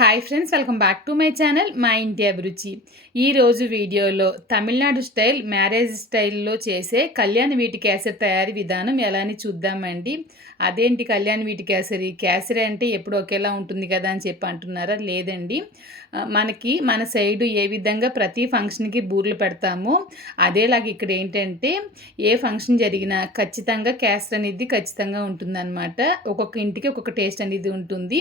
Hi friends welcome back to my channel మా ఇంటి అభిరుచి ఈరోజు వీడియోలో తమిళనాడు స్టైల్ మ్యారేజ్ స్టైల్లో చేసే కళ్యాణ వీటి కేసరి తయారీ విధానం ఎలా అని చూద్దామండి. అదేంటి కళ్యాణ వీటి కేసరి? కేసరి అంటే ఎప్పుడు ఒకేలా ఉంటుంది కదా అని చెప్పి అంటున్నారా? లేదండి. మనకి మన సైడు ఏ విధంగా ప్రతి ఫంక్షన్కి బూర్లు పెడతామో అదేలాగా ఇక్కడ ఏంటంటే ఏ ఫంక్షన్ జరిగినా ఖచ్చితంగా కేసరి అనేది ఖచ్చితంగా ఉంటుందన్నమాట. ఒక్కొక్క ఇంటికి ఒక్కొక్క టేస్ట్ అనేది ఉంటుంది.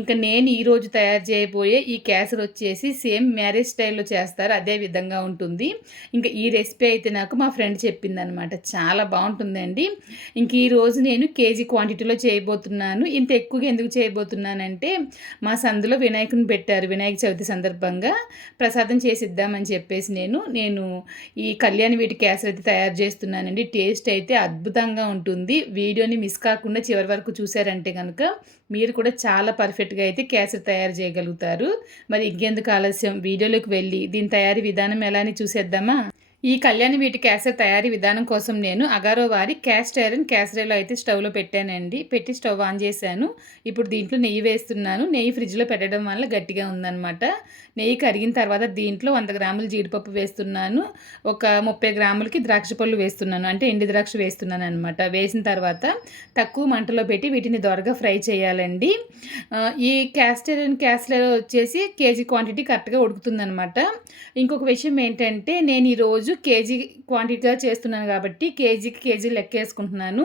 ఇంకా నేను ఈరోజు తయారు తయారు చేయబోయే ఈ క్యాసర్ వచ్చేసి సేమ్ మ్యారేజ్ స్టైల్లో చేస్తారు అదే విధంగా ఉంటుంది. ఇంకా ఈ రెసిపీ అయితే నాకు మా ఫ్రెండ్ చెప్పిందనమాట చాలా బాగుంటుందండి. ఇంక ఈరోజు నేను కేజీ క్వాంటిటీలో చేయబోతున్నాను. ఇంత ఎక్కువగా ఎందుకు చేయబోతున్నానంటే మా సందులో వినాయకుని పెట్టారు వినాయక చవితి సందర్భంగా. ప్రసాదం చేసి ఇద్దామని చెప్పేసి నేను నేను ఈ కళ్యాణి వీటి క్యాసర్ అయితే తయారు చేస్తున్నానండి. టేస్ట్ అయితే అద్భుతంగా ఉంటుంది. వీడియోని మిస్ కాకుండా చివరి వరకు చూసారంటే కనుక మీరు కూడా చాలా పర్ఫెక్ట్గా అయితే క్యాసెట్ తయారు చేయగలుగుతారు. మరి ఇంకెందుకు ఆలస్యం? వీడియోలోకి వెళ్ళి దీని తయారీ విధానం ఎలా అని చూసేద్దామా? ఈ కళ్యాణి వీటి క్యాసర్ తయారీ విధానం కోసం నేను అగారో వారి క్యాస్ట్ ఐరన్ క్యాసరేలో అయితే స్టవ్లో పెట్టానండి. పెట్టి స్టవ్ ఆన్ చేశాను. ఇప్పుడు దీంట్లో నెయ్యి వేస్తున్నాను. నెయ్యి ఫ్రిడ్జ్లో పెట్టడం వల్ల గట్టిగా ఉందన్నమాట. నెయ్యి కరిగిన తర్వాత దీంట్లో వంద గ్రాములు జీడిపప్పు వేస్తున్నాను. ఒక ముప్పై గ్రాములకి ద్రాక్ష పళ్ళు వేస్తున్నాను. అంటే ఎండి ద్రాక్ష వేస్తున్నాను అనమాట వేసిన తర్వాత తక్కువ మంటలో పెట్టి వీటిని దొరగా ఫ్రై చేయాలండి. ఈ క్యాస్ట్ ఐరన్ క్యాస్లలో వచ్చేసి కేజీ క్వాంటిటీ కరెక్ట్గా ఉడుకుతుందనమాట ఇంకొక విషయం ఏంటంటే నేను ఈరోజు కేజీ క్వాంటిటీగా చేస్తున్నాను కాబట్టి కేజీకి కేజీ లెక్కేసుకుంటున్నాను. వేసుకుంటున్నాను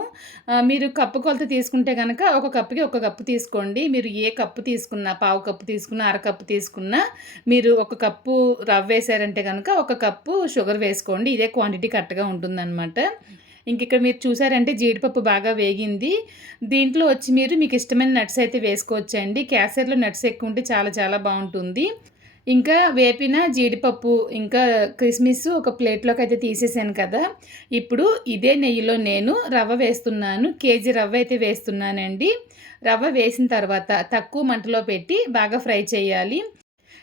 మీరు కప్పు కొలత తీసుకుంటే కనుక ఒక కప్పుకి ఒక కప్పు తీసుకోండి. మీరు ఏ కప్పు తీసుకున్నా పావు కప్పు తీసుకున్నా అర కప్పు తీసుకున్నా మీరు ఒక కప్పు రవ్వ వేసారంటే కనుక ఒక కప్పు షుగర్ వేసుకోండి. ఇదే క్వాంటిటీ కరెక్ట్గా ఉంటుందన్నమాట. ఇంక ఇక్కడ మీరు చూసారంటే జీడిపప్పు బాగా వేగింది. దీంట్లో వచ్చి మీరు మీకు ఇష్టమైన నట్స్ అయితే వేసుకోవచ్చండి. క్యాసర్లో నట్స్ ఎక్కువ ఉంటే చాలా చాలా బాగుంటుంది. ఇంకా వేపిన జీడిపప్పు ఇంకా కిస్మిస్ ఒక ప్లేట్లోకి అయితే తీసేసాను కదా. ఇప్పుడు ఇదే నెయ్యిలో నేను రవ్వ వేస్తున్నాను. కేజీ రవ్వ అయితే వేస్తున్నానండి. రవ్వ వేసిన తర్వాత తక్కువ మంటలో పెట్టి బాగా ఫ్రై చేయాలి.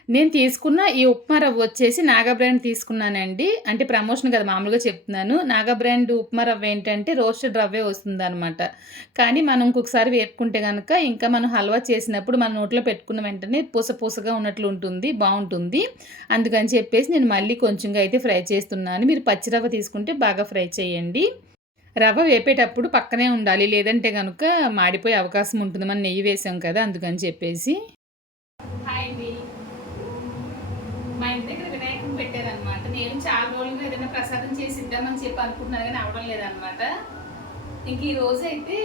నేను తీసుకున్న ఈ ఉప్మా రవ్వ వచ్చేసి నాగా బ్రాండ్ తీసుకున్నానండి. అంటే ప్రమోషన్ కదా మామూలుగా చెప్తున్నాను. నాగా బ్రాండ్ ఉప్మా రవ్వ ఏంటంటే రోస్టెడ్ రవ్వే వస్తుందన్నమాట. కానీ మనం ఇంకొకసారి వేపుకుంటే కనుక ఇంకా మనం హల్వా చేసినప్పుడు మన నోట్లో పెట్టుకున్న వెంటనే పూస పూసగా ఉన్నట్లు ఉంటుంది బాగుంటుంది. అందుకని చెప్పేసి నేను మళ్ళీ కొంచెంగా అయితే ఫ్రై చేస్తున్నాను. మీరు పచ్చి రవ్వ తీసుకుంటే బాగా ఫ్రై చేయండి. రవ్వ వేపేటప్పుడు పక్కనే ఉండాలి. లేదంటే కనుక మాడిపోయే అవకాశం ఉంటుంది. మనం నెయ్యి వేసాం కదా అందుకని చెప్పేసి. హాయ్ మా ఇంటి దగ్గర వినాయకుని పెట్టారనమాట నేను చాలా రోజులుగా ఏదైనా ప్రసాదం చేసి ఇద్దామని చెప్పి అనుకుంటున్నాను కానీ అవడం లేదనమాట ఇంక ఈ రోజు అయితే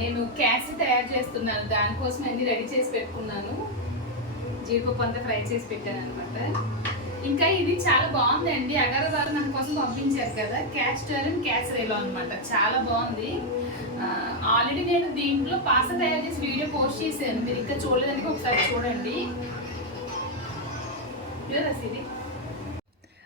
నేను క్యాష్ తయారు చేస్తున్నాను. దానికోసం అన్ని రెడీ చేసి పెట్టుకున్నాను. జీడిపప్పు అంతా ఫ్రై చేసి పెట్టాను అనమాట ఇంకా ఇది చాలా బాగుందండి. అగారు గారు మన కోసం పంపించారు కదా క్యాస్టర్ అండ్ క్యాసరేలో అనమాట చాలా బాగుంది. ఆల్రెడీ నేను దీంట్లో పాస తయారు చేసి వీడియో పోస్ట్ చేశాను. మీరు ఇంకా చూడలేదని ఒకసారి చూడండి.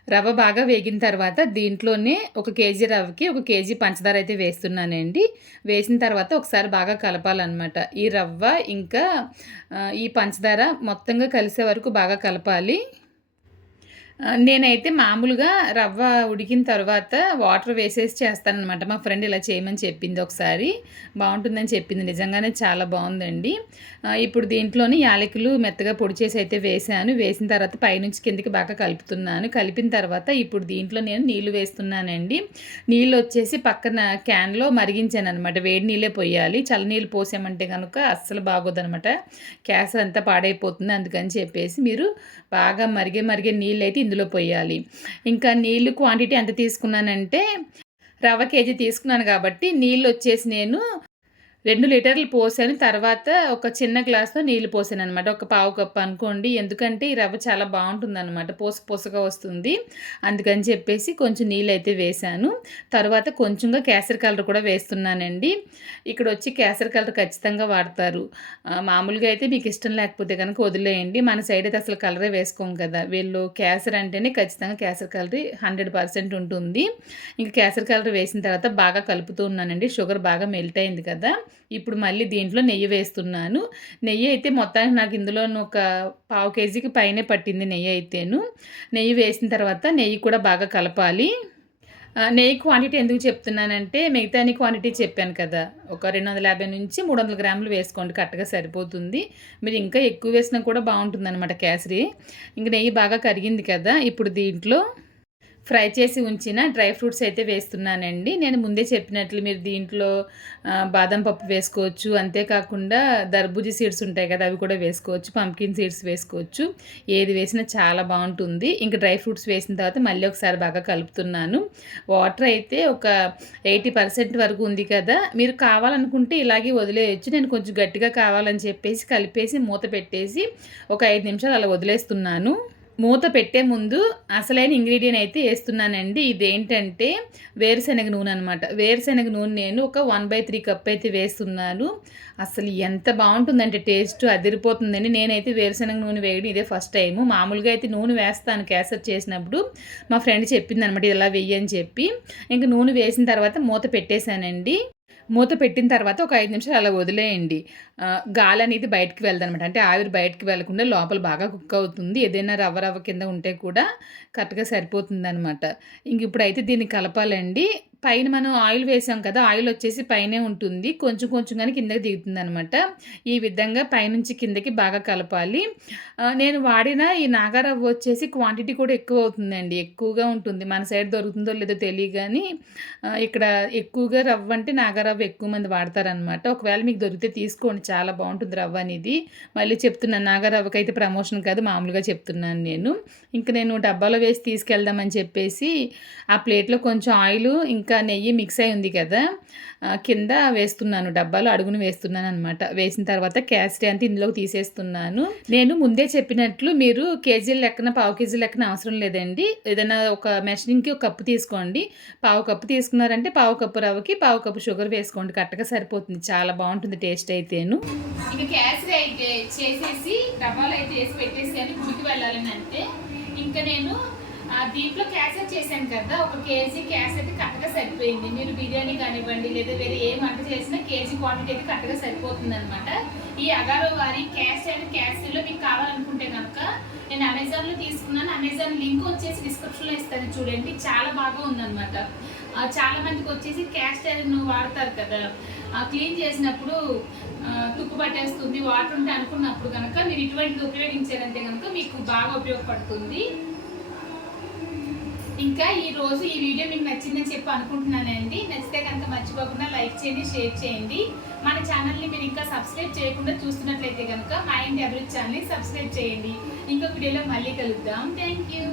రవ్వ బాగా వేగిన తర్వాత దీంట్లోనే ఒక కేజీ రవ్వకి ఒక కేజీ పంచదార అయితే వేస్తున్నానండి. వేసిన తర్వాత ఒకసారి బాగా కలపాలన్నమాట. ఈ రవ్వ ఇంకా ఈ పంచదార మొత్తంగా కలిసే వరకు బాగా కలపాలి. నేనైతే మామూలుగా రవ్వ ఉడికిన తర్వాత వాటర్ వేసేసి చేస్తానన్నమాట. మా ఫ్రెండ్ ఇలా చేయమని చెప్పింది ఒకసారి. బాగుంటుందని చెప్పింది. నిజంగానే చాలా బాగుందండి. ఇప్పుడు దీంట్లోని యాలకులు మెత్తగా పొడి చేసి అయితే వేసాను వేసిన తర్వాత పైనుంచి కిందకి బాగా కలుపుతున్నాను. కలిపిన తర్వాత ఇప్పుడు దీంట్లో నేను నీళ్ళు వేస్తున్నానండి. నీళ్ళు వచ్చేసి పక్కన క్యాన్లో మరిగించాను అనమాట వేడి నీళ్ళే పోయాలి. చల్ల నీళ్ళు పోసామంటే కనుక అస్సలు బాగోదనమాట క్యాసర్ అంతా పాడైపోతుంది అందుకని చెప్పేసి మీరు బాగా మరిగే మరిగే నీళ్ళు అయితే ఇందులో పోయాలి. ఇంకా నీళ్ళు క్వాంటిటీ ఎంత తీసుకున్నానంటే రవ్వ కేజీ తీసుకున్నాను కాబట్టి నీళ్ళు వచ్చేసి నేను రెండు లీటర్లు పోసాను. తర్వాత ఒక చిన్న గ్లాస్తో నీళ్ళు పోసాను అనమాట ఒక పావు కప్పు అనుకోండి. ఎందుకంటే ఈ రవ్వ చాలా బాగుంటుంది అనమాట పూస పూసగా వస్తుంది. అందుకని చెప్పేసి కొంచెం నీళ్ళు అయితే వేశాను తర్వాత కొంచెంగా కేసరి కలర్ కూడా వేస్తున్నానండి. ఇక్కడ వచ్చి కేసరి కలర్ ఖచ్చితంగా వాడతారు. మామూలుగా అయితే మీకు ఇష్టం లేకపోతే కనుక వదిలేయండి. మన సైడ్ అయితే అసలు కలరే వేసుకోం కదా. వీళ్ళు కేసర్ అంటేనే ఖచ్చితంగా కేసరి కలర్ హండ్రెడ్ పర్సెంట్ ఉంటుంది. ఇంకా కేసరి కలర్ వేసిన తర్వాత బాగా కలుపుతూ ఉన్నానండి. షుగర్ బాగా మెల్ట్ అయింది కదా. ఇప్పుడు మళ్ళీ దీంట్లో నెయ్యి వేస్తున్నాను. నెయ్యి అయితే మొత్తానికి నాకు ఇందులో ఒక పావు కేజీకి పైనే పట్టింది నెయ్యి అయితేను. నెయ్యి వేసిన తర్వాత నెయ్యి కూడా బాగా కలపాలి. నెయ్యి క్వాంటిటీ ఎందుకు చెప్తున్నానంటే మిగతా అన్ని క్వాంటిటీ చెప్పాను కదా. ఒక రెండు వందల యాభై నుంచి మూడు వందల గ్రాములు వేసుకోండి కరెక్ట్గా సరిపోతుంది. మీరు ఇంకా ఎక్కువ వేసినా కూడా బాగుంటుంది అనమాట కేసరి. ఇంక నెయ్యి బాగా కరిగింది కదా ఇప్పుడు దీంట్లో ఫ్రై చేసి ఉంచిన డ్రై ఫ్రూట్స్ అయితే వేస్తున్నానండి. నేను ముందే చెప్పినట్లు మీరు దీంట్లో బాదం పప్పు వేసుకోవచ్చు. అంతేకాకుండా దర్బూజీ సీడ్స్ ఉంటాయి కదా అవి కూడా వేసుకోవచ్చు. పంకిన్ సీడ్స్ వేసుకోవచ్చు. ఏది వేసినా చాలా బాగుంటుంది. ఇంకా డ్రై ఫ్రూట్స్ వేసిన తర్వాత మళ్ళీ ఒకసారి బాగా కలుపుతున్నాను. వాటర్ అయితే ఒక ఎయిటీ పర్సెంట్ వరకు ఉంది కదా మీరు కావాలనుకుంటే ఇలాగే వదిలేయచ్చు. నేను కొంచెం గట్టిగా కావాలని చెప్పేసి కలిపేసి మూత పెట్టేసి ఒక ఐదు నిమిషాలు అలా వదిలేస్తున్నాను. మూత పెట్టే ముందు అసలైన ఇంగ్రీడియంట్ అయితే వేస్తున్నానండి. ఇదేంటంటే వేరుశనగ నూనె అనమాట వేరుశనగ నూనె నేను ఒక వన్ బై త్రీ కప్ అయితే వేస్తున్నాను. అసలు ఎంత బాగుంటుందంటే టేస్ట్ అదిరిపోతుందండి. నేనైతే వేరుశనగ నూనె వేయడం ఇదే ఫస్ట్ టైము మామూలుగా అయితే నూనె వేస్తాను క్యాసెట్ చేసినప్పుడు. మా ఫ్రెండ్ చెప్పింది అనమాట ఇలా వెయ్యి అని చెప్పి. ఇంక నూనె వేసిన తర్వాత మూత పెట్టేశానండి. మూత పెట్టిన తర్వాత ఒక ఐదు నిమిషాలు అలా వదిలేయండి. గాలి అనేది బయటకు వెళ్దనమాట అంటే ఆవిరి బయటకు వెళ్ళకుండా లోపల బాగా కుక్ అవుతుంది. ఏదైనా రవ్వ రవ్వ కింద ఉంటే కూడా కరెక్ట్గా సరిపోతుంది అనమాట ఇంక ఇప్పుడైతే దీన్ని కలపాలండి. పైన మనం ఆయిల్ వేసాం కదా ఆయిల్ వచ్చేసి పైనే ఉంటుంది. కొంచెం కొంచెం కానీ కిందకి దిగుతుంది అనమాట ఈ విధంగా పైనుంచి కిందకి బాగా కలపాలి. నేను వాడిన ఈ నాగారవ్వ వచ్చేసి క్వాంటిటీ కూడా ఎక్కువ అవుతుందండి ఎక్కువగా ఉంటుంది. మన సైడ్ దొరుకుతుందో లేదో తెలియ కానీ ఇక్కడ ఎక్కువగా రవ్వ అంటే నాగారవ్వ ఎక్కువ మంది వాడతారనమాట ఒకవేళ మీకు దొరికితే తీసుకోండి. చాలా బాగుంటుంది రవ్వ అనేది. మళ్ళీ చెప్తున్నాను నాగారవ్వకి అయితే ప్రమోషన్ కాదు మామూలుగా చెప్తున్నాను నేను. ఇంకా నేను డబ్బాలో వేసి తీసుకెళ్దామని చెప్పేసి ఆ ప్లేట్లో కొంచెం ఆయిల్ ఇంకా ఇంకా నెయ్యి మిక్స్ అయి ఉంది కదా కింద వేస్తున్నాను డబ్బాలో అడుగును వేస్తున్నాను అనమాట వేసిన తర్వాత క్యాసరీ అంతా ఇందులోకి తీసేస్తున్నాను. నేను ముందే చెప్పినట్లు మీరు కేజీల లెక్కన పావు కేజీ లెక్కన అవసరం లేదండి. ఏదైనా ఒక మెషరింగ్కి ఒక కప్పు తీసుకోండి. పావు కప్పు తీసుకున్నారంటే పావు కప్పు రవ్వకి పావు కప్పు షుగర్ వేసుకోండి. కరెక్ట్గా సరిపోతుంది. చాలా బాగుంటుంది టేస్ట్ అయితేను. ఇక అయితే చేసేసి డబ్బాలు అయితే వేసి పెట్టేసి అని గుడికి వెళ్ళాలని అంటే ఇంకా నేను దీంట్లో క్యాసెట్ చేశాను కదా ఒక కేజీ క్యాసెట్ కరెక్ట్గా సరిపోయింది. మీరు బిర్యానీ కానివ్వండి లేదా వేరే ఏ వంట చేసినా కేజీ క్వాంటిటీ అయితే కరెక్ట్గా సరిపోతుంది అనమాట ఈ అగారో వారి క్యాష్ అండ్ క్యాసీలో మీకు కావాలనుకుంటే కనుక నేను అమెజాన్లో తీసుకున్నాను. అమెజాన్ లింక్ వచ్చేసి డిస్క్రిప్షన్లో ఇస్తాను చూడండి. చాలా బాగా ఉందన్నమాట. చాలా మందికి వచ్చేసి క్యాష్ ఐరన్ వాడతారు కదా. ఆ, క్లీన్ చేసినప్పుడు తుప్పు పట్టేస్తుంది వాటర్ ఉంటే అనుకున్నప్పుడు కనుక మీరు ఇటువంటిది ఉపయోగించారంటే కనుక మీకు బాగా ఉపయోగపడుతుంది. ఇంకా ఈ రోజు ఈ వీడియో మీకు నచ్చిందని చెప్పి అనుకుంటున్నానండి. నచ్చితే కనుక మర్చిపోకుండా లైక్ చేయండి షేర్ చేయండి. మన ఛానల్ని మీరు ఇంకా సబ్స్క్రైబ్ చేయకుండా చూస్తున్నట్లయితే కనుక మా ఇంటి అభివృద్ధి ఛానల్ని సబ్స్క్రైబ్ చేయండి. ఇంకొక వీడియోలో మళ్ళీ కలుద్దాం. Thank you.